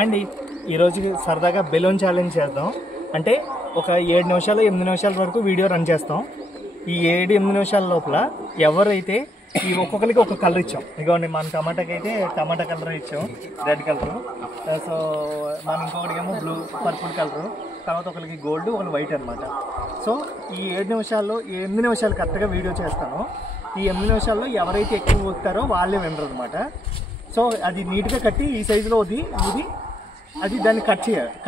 అండి ఈరోజు సరదాగా బెలూన్ ఛాలెంజ్ చేద్దాం. అంటే ఒక 7 నిమిషాలు 8 నిమిషాల వరకు వీడియో రన్ చేస్తాం. ఈ 7-8 నిమిషాల లోపల ఎవరైతే ఈ ఒక్కొక్కరికి ఒక కలర్ ఇచ్చాం. ఇదిగోండి మన టమాటాకి అయితే టమాటా కలర్ ఇచ్చాం, రెడ్ కలరు. సో మన ఇంకొకటికి ఏమో బ్లూ పర్పుల్ కలరు, తర్వాత ఒకరికి గోల్డ్ ఒకరికి వైట్ అనమాట. సో ఈ 7 నిమిషాల్లో 8 నిమిషాలు కరెక్ట్గా వీడియో చేస్తాను. ఈ 8 నిమిషాల్లో ఎవరైతే ఎక్కువ వస్తారో వాళ్ళే వినరు అనమాట. సో అది నీట్గా కట్టి ఈ సైజులో ఇది అది దాన్ని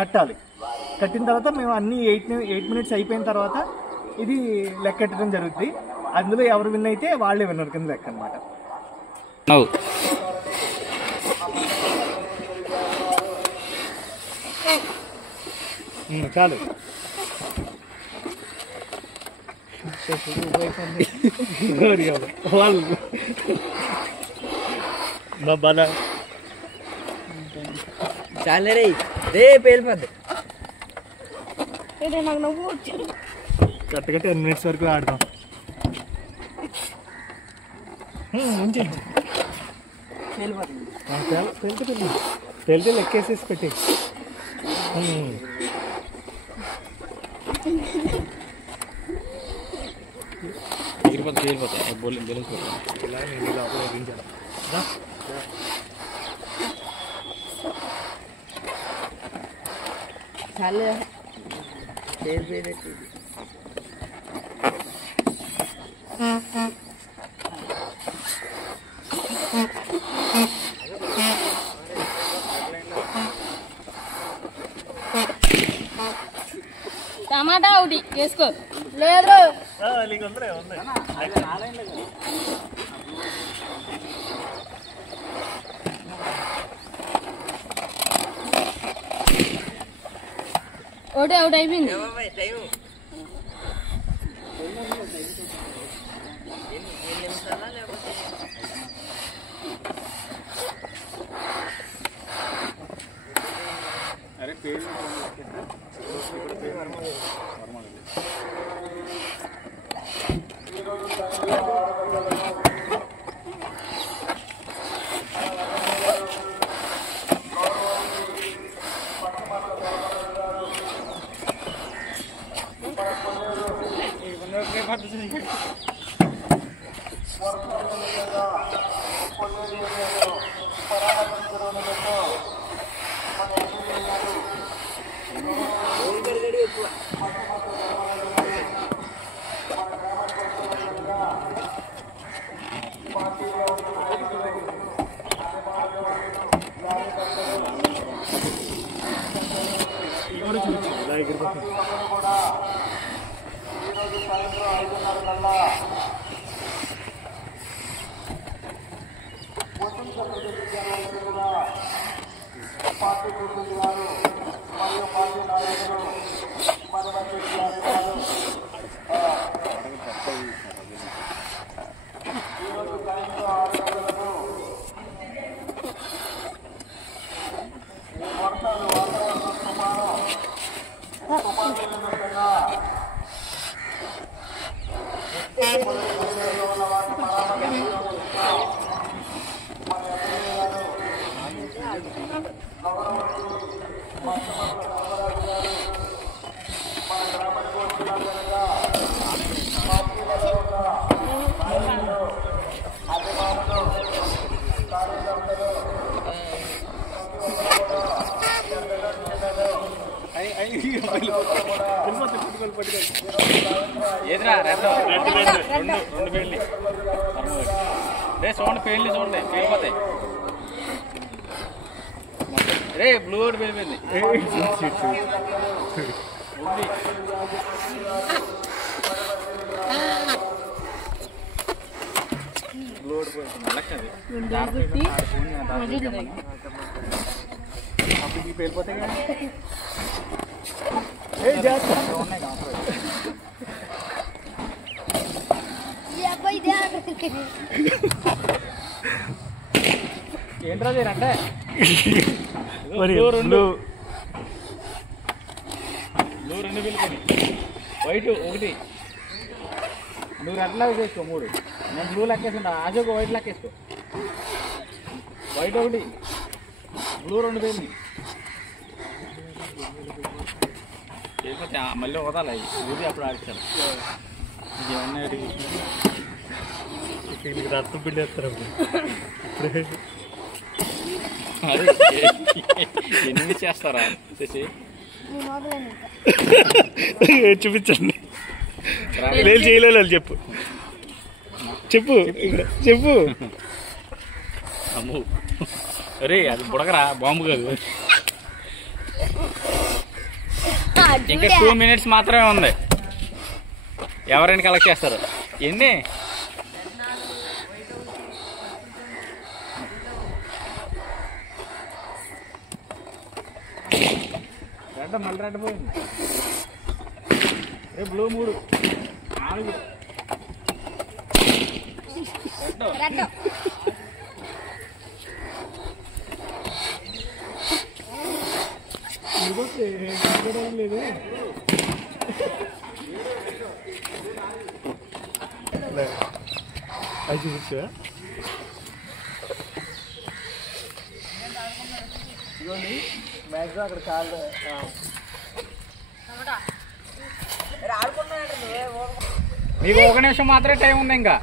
కట్టాలి. కట్టిన తర్వాత మేము అన్ని 8 మినిట్స్ అయిపోయిన తర్వాత ఇది లెక్కెట్టడం జరుగుతుంది. అందులో ఎవరు విన్ అయితే వాళ్ళే విన్నర్ కింద లెక్క అనమాట. చాలు వాళ్ళు బాగా చాలే రే పేలిపోద్ది. కరెక్ట్గా 10 మినిట్స్ వరకు ఆడతాం. తెలితే లెక్కేసేసి పెట్టి చాలే పేలిపోయేటట్టు. టమాటా ఒకటి వేసుకో. లేదు ఒకటి అయిపోయింది. అరే పేరు ఏదిరా రెండు పేర్లు రే చూడండి, పేర్లు చూడండి పేలిపోతాయి. రే బ్లూ ఒకటి పేలిపోయింది. బ్లూ ఒకటి పేలిపోతాయి కదా. ఏంట్రా అంటే రెండు పిలుపుని వైట్ ఒకటి. నువ్వు రెడ్ లెక్కేసుకో 3, నేను బ్లూ లెక్కేసుకుంటా. అశోక్ వైట్ లెక్కేసుకో. వైట్ ఒకటి బ్లూ 2 పేర్లు లేకపోతే మళ్ళీ వదాలి ఊరి అప్పుడు ఆడిస్తారు ఇంకేమన్నా రక్తం పిండేస్తారు అదే ఎన్ని చేస్తారా చేసి చూపించండి లేదు చేయలేదు చెప్పు చెప్పు చెప్పు అమ్ము అరే అది బుడగరా బాంబు కాదు ఇంకా 2 minutes మాత్రమే ఉంది ఎవరైనా కలెక్ట్ చేస్తారు ఎన్ని రెడ్ మళ్ళీ రెడ్ పోయింది రే బ్లూ 3 4 రెడ్ లేదు అది చూపించా ఇదిగోండి మ్యాక్సిమం అక్కడ కాళ్ళు మీకు 1 నిమిషం మాత్రమే టైం ఉంది ఇంకా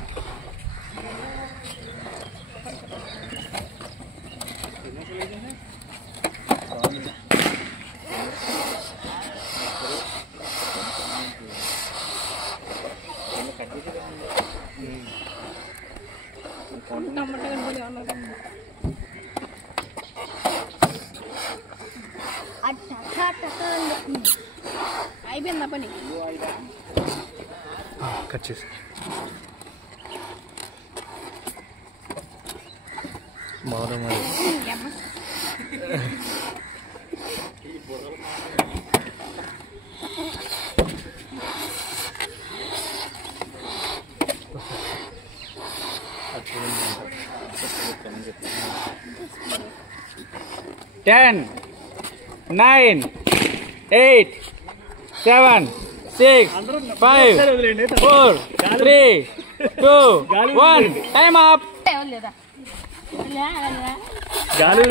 అయిపోయిందా పని కట్ చేసి మౌనం Ten, 9, 8, 7, 6, 5, 4, 3, 2, 1. Time up. లేదా గాలి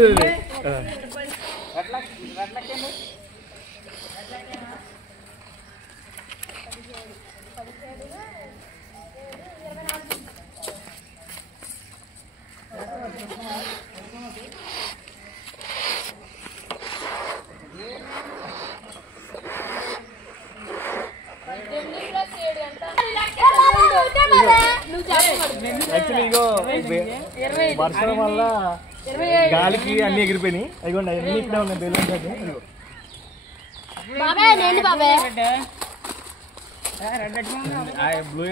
యాక్చువల్లీ ఇగో వర్షం వల్ల గాలికి అన్ని ఎగిరిపోయినాయి. అదిగోండి అన్ని ఇక్కడే ఉన్నాయి బెలూన్స్ అన్ని. ఇదిగో బాబాయ్ నేను బాబాయ్ బ్లూ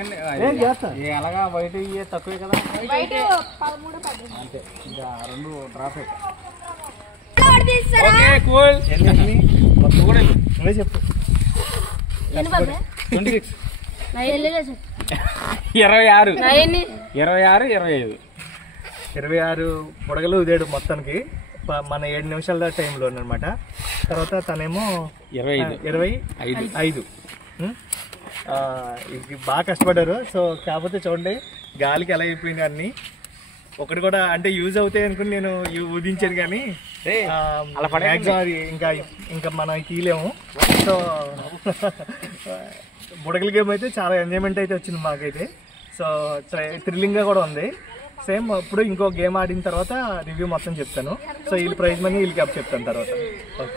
ఏం చేస్తా ఎలాగా వైట్ తక్కువే కదా బయట 13 10 అంతే ఇంకా 2 డ్రాప్ తీస్తారా ఓకే కూల్ కూడా నువ్వే చెప్పు. నేను బాబాయ్ 26 నా ఎల్లలేదు 26 నా ఎన్ని 26 25 26 బుడగలు ఉదేడు మొత్తానికి మన 7 నిమిషాల టైంలో అనమాట. తర్వాత తనేమో 25 ఇది బాగా కష్టపడ్డారు. సో కాకపోతే చూడండి గాలికి ఎలా అయిపోయింది అన్ని. ఒకటి కూడా అంటే యూజ్ అవుతాయి అనుకుని నేను ఊదించాను కానీ మ్యాక్సిమం అది ఇంకా మనం తీయలేము. సో బుడగల గేమ్ అయితే చాలా ఎంజాయ్మెంట్ అయితే వచ్చింది మాకైతే. సో థ్రిల్లింగ్గా కూడా ఉంది. సేమ్ ఇప్పుడు ఇంకో గేమ్ ఆడిన తర్వాత రివ్యూ మొత్తం చెప్తాను. సో వీళ్ళు ప్రైజ్ మనీ వీళ్ళకి అప్ చెప్తాను తర్వాత. ఓకే.